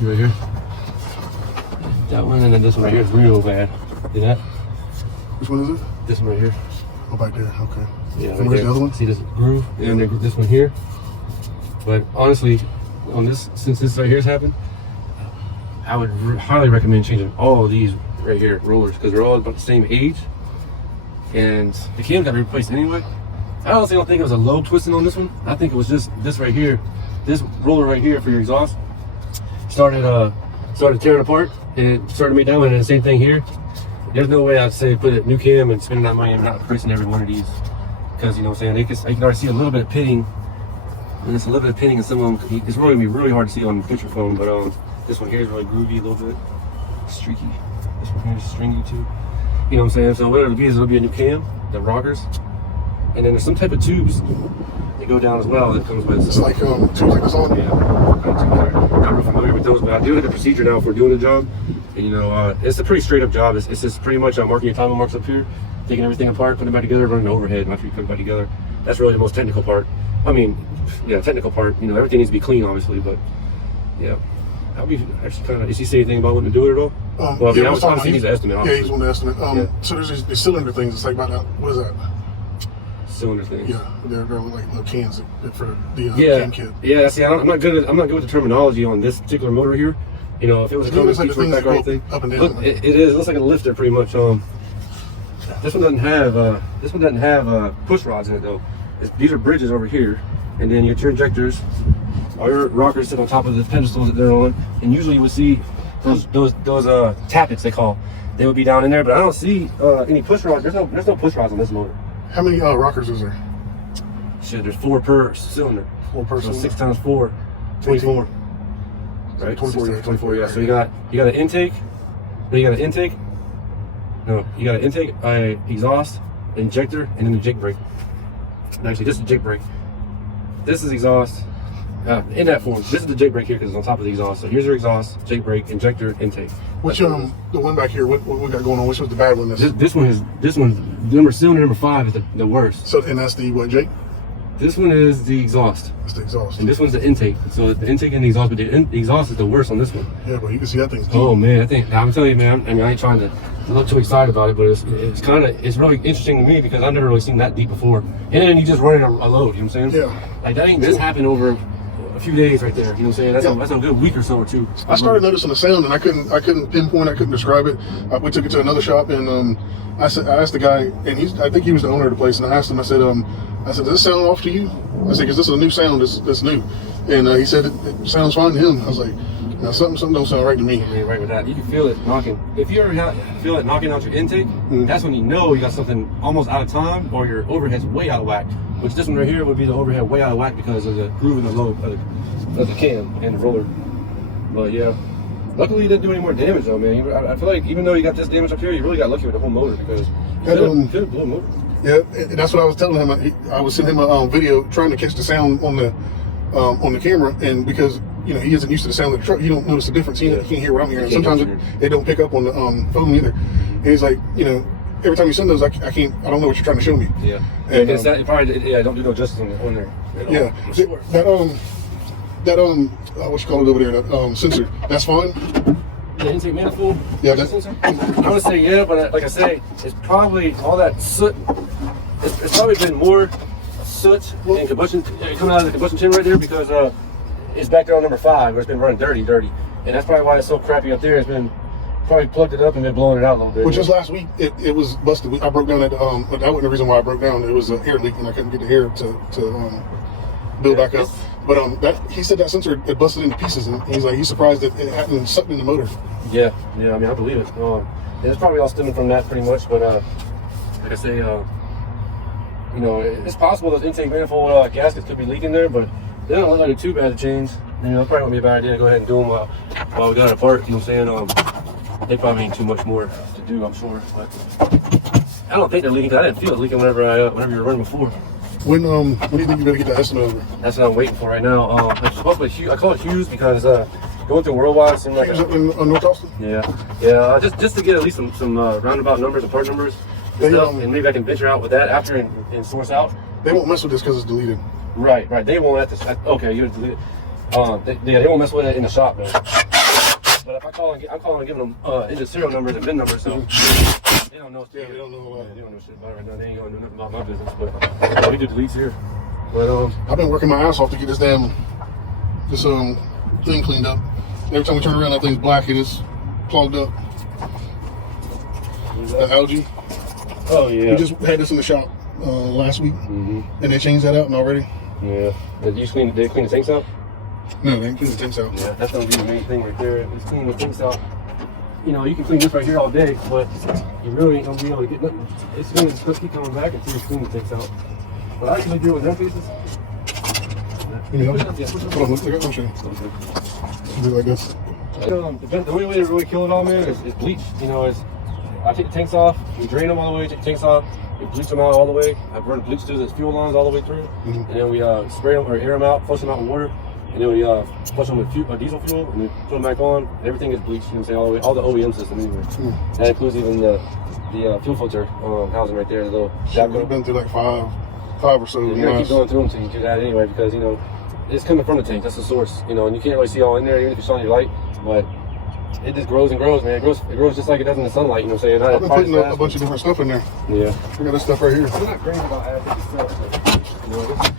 See right here? That one, and then this one right here is real bad. See that? Which one is it? This one right here. Oh, back there. Okay. Yeah, And where's the other one? See this groove? Yeah. And then this one here. But honestly, on this, since this right here's happened, I would highly recommend changing all of these right here rollers because they're all about the same age, and the cam got replaced anyway. I honestly don't think it was a lobe twisting on this one. I think it was just this right here, this roller right here for your exhaust started tearing apart, and it started me down. And then the same thing here. There's no way I'd say put a new cam and spending that money and not replacing every one of these, because you know what I'm saying. I can already see a little bit of pitting, and it's a little bit of pitting in some of them. It's really gonna be really hard to see on the picture phone, but this one here is really groovy, a little bit streaky. This one here is stringy too. You know what I'm saying? So what it'll be is it'll be a new cam, the rockers, and then there's some type of tubes that go down as well that comes with. It's like tubes like this on. Yeah, kind of tubes there. Not real familiar with those, but I do have the procedure now for doing the job. And you know, it's a pretty straight up job. It's just pretty much marking your time marks up here, taking everything apart, putting it back together, running the overhead, and after you put it back together. That's really the most technical part. I mean, yeah, technical part. You know, everything needs to be clean, obviously, but yeah. I'll be actually kind of. Is he say anything about wanting to do it at all? Well, yeah, I was obviously he's an estimate. Obviously. Yeah, he's on the estimate. So there's these cylinder things. It's like about that. What is that? Cylinder things. Yeah, they're like little cans for the cam kit. Yeah. See, I'm not good with the terminology on this particular motor here. You know, if it was a like the things that go up and down. Look, it is. It looks like a lifter pretty much. This one doesn't have push rods in it though. These are bridges over here, and then you get your injectors. All your rockers sit on top of the pedestals that they're on, and usually you would see those tappets they call. They would be down in there, but I don't see any push rods. There's no push rods on this motor. How many rockers is there? Shit, there's 4 per cylinder. 4 per cylinder. 6 times 4, 24. Right, 24. Yeah. So you got an intake. Then you got an intake. No, you got an intake, exhaust, injector, and then the jake brake. Actually, this is the jake brake. This is exhaust. In that form, this is the jake brake here because it's on top of the exhaust. So here's your exhaust, jake brake, injector, intake. Which the one back here? What we got going on? Which was the bad one? This one, cylinder number 5 is the worst. So and that's the what, Jake? This one is the exhaust. That's the exhaust. And this one's the intake. So the intake and the exhaust, but the exhaust is the worst on this one. Yeah, but you can see that thing's deep. Oh man, I'm telling you, man. I mean, I ain't trying to look too excited about it, but it's really interesting to me because I've never really seen that deep before. And then you just running a load. You know what I'm saying? Yeah. Like that ain't just happened over a few days right there. You know what I'm saying? That's a good week or so or two. I started noticing the sound and I couldn't pinpoint. I couldn't describe it. We took it to another shop and I asked the guy, and I think he was the owner of the place, and I asked him. I said, does this sound off to you? I said, because this is a new sound that's new. And he said, it sounds fine to him. I was like, now something don't sound right to me. I mean, right with that. You can feel it knocking. If you ever feel it knocking out your intake, that's when you know you got something almost out of time or your overhead's way out of whack. Which this one right here would be the overhead way out of whack because of the groove in the lobe of the cam and the roller. But yeah, luckily you didn't do any more damage though, man. I feel like even though you got this damage up here, you really got lucky with the whole motor because you could have blew a motor. Yeah, and that's what I was telling him. I was sending him a video trying to catch the sound on the camera, and because you know he isn't used to the sound of the truck, he don't notice the difference. He can't hear what I'm hearing. Sometimes it don't pick up on the phone either. And he's like, you know, every time you send those, I don't know what you're trying to show me. Yeah, and it probably don't do no justice on there. Yeah, sure. That what you call it over there, that sensor, that's fine. The intake manifold? Yeah, I would say yeah, but like I say, it's probably all that soot. It's probably been more soot and combustion coming out of the combustion chamber right there because it's back there on number 5 where it's been running dirty, and that's probably why it's so crappy up there. It's been probably plugged it up and been blowing it out a little bit. Well, just last week it was busted. I broke down that that wasn't the reason why I broke down. It was an air leak and I couldn't get the air to build back up. But he said that sensor had busted into pieces, and he's surprised that it hadn't sucked in the motor. Yeah. I mean, I believe it. It's probably all stemming from that pretty much. But like I say, you know, it's possible those intake manifold gaskets could be leaking there, but they don't look like they're too bad to change. You know, it probably wouldn't be a bad idea to go ahead and do them while we got it apart. You know what I'm saying? They probably ain't too much more to do, I'm sure. But I don't think they're leaking. I didn't feel it leaking whenever you were running before. When do you think you're gonna get that estimate over? That's what I'm waiting for right now. I call it Hughes because going through Worldwide seemed like Hughes up in North Austin. Yeah. Just to get at least some roundabout numbers and part numbers, and maybe I can venture out with that after and source out. They won't mess with this because it's deleted. Right. They won't have to. Okay, you delete it. They won't mess with it in the shop though. I'm calling and giving them the serial numbers and VIN numbers, so they don't know. Yeah, they don't know about it. They don't know shit about it right now. They ain't gonna know nothing about my business, but we do deletes here. But I've been working my ass off to get this thing cleaned up. Every time we turn around, that thing's black and it's clogged up. The algae. oh yeah. We just had this in the shop last week, and they changed that out and already. Yeah. Did you clean the tanks out? No, they didn't clean the tanks out. Yeah, that's gonna be the main thing right there. Is cleaning the tanks out. You know, you can clean this right here all day, but you really ain't gonna be able to get nothing. It's gonna just keep coming back until you clean the tanks out. But I usually do with them pieces. You know, Push it up, yeah, push it up. hold on, I'll show you. Okay. Do it like this. The only way to really kill it all, man, is bleach. You know, I take the tanks off, we drain them all the way, take the tanks off, we bleach them out all the way. I burn bleach through the fuel lines all the way through, and then we spray them or air them out, flush them out with water, and then we flush them with diesel fuel, and then put them back on. Everything is bleached, you know what I'm saying, all the way, all the OEM system anyway. That includes even the fuel filter housing right there, the little We've been through like five or so. You're gonna keep going through them until you do that anyway, because you know it's coming from the tank. That's the source, you know, and you can't really see all in there, even if you shine your light, but it just grows and grows, man. It grows just like it does in the sunlight, you know what I'm saying? I've been putting a bunch of different stuff in there. Yeah. I got this stuff right here. I'm not crazy about adding stuff, but, you know,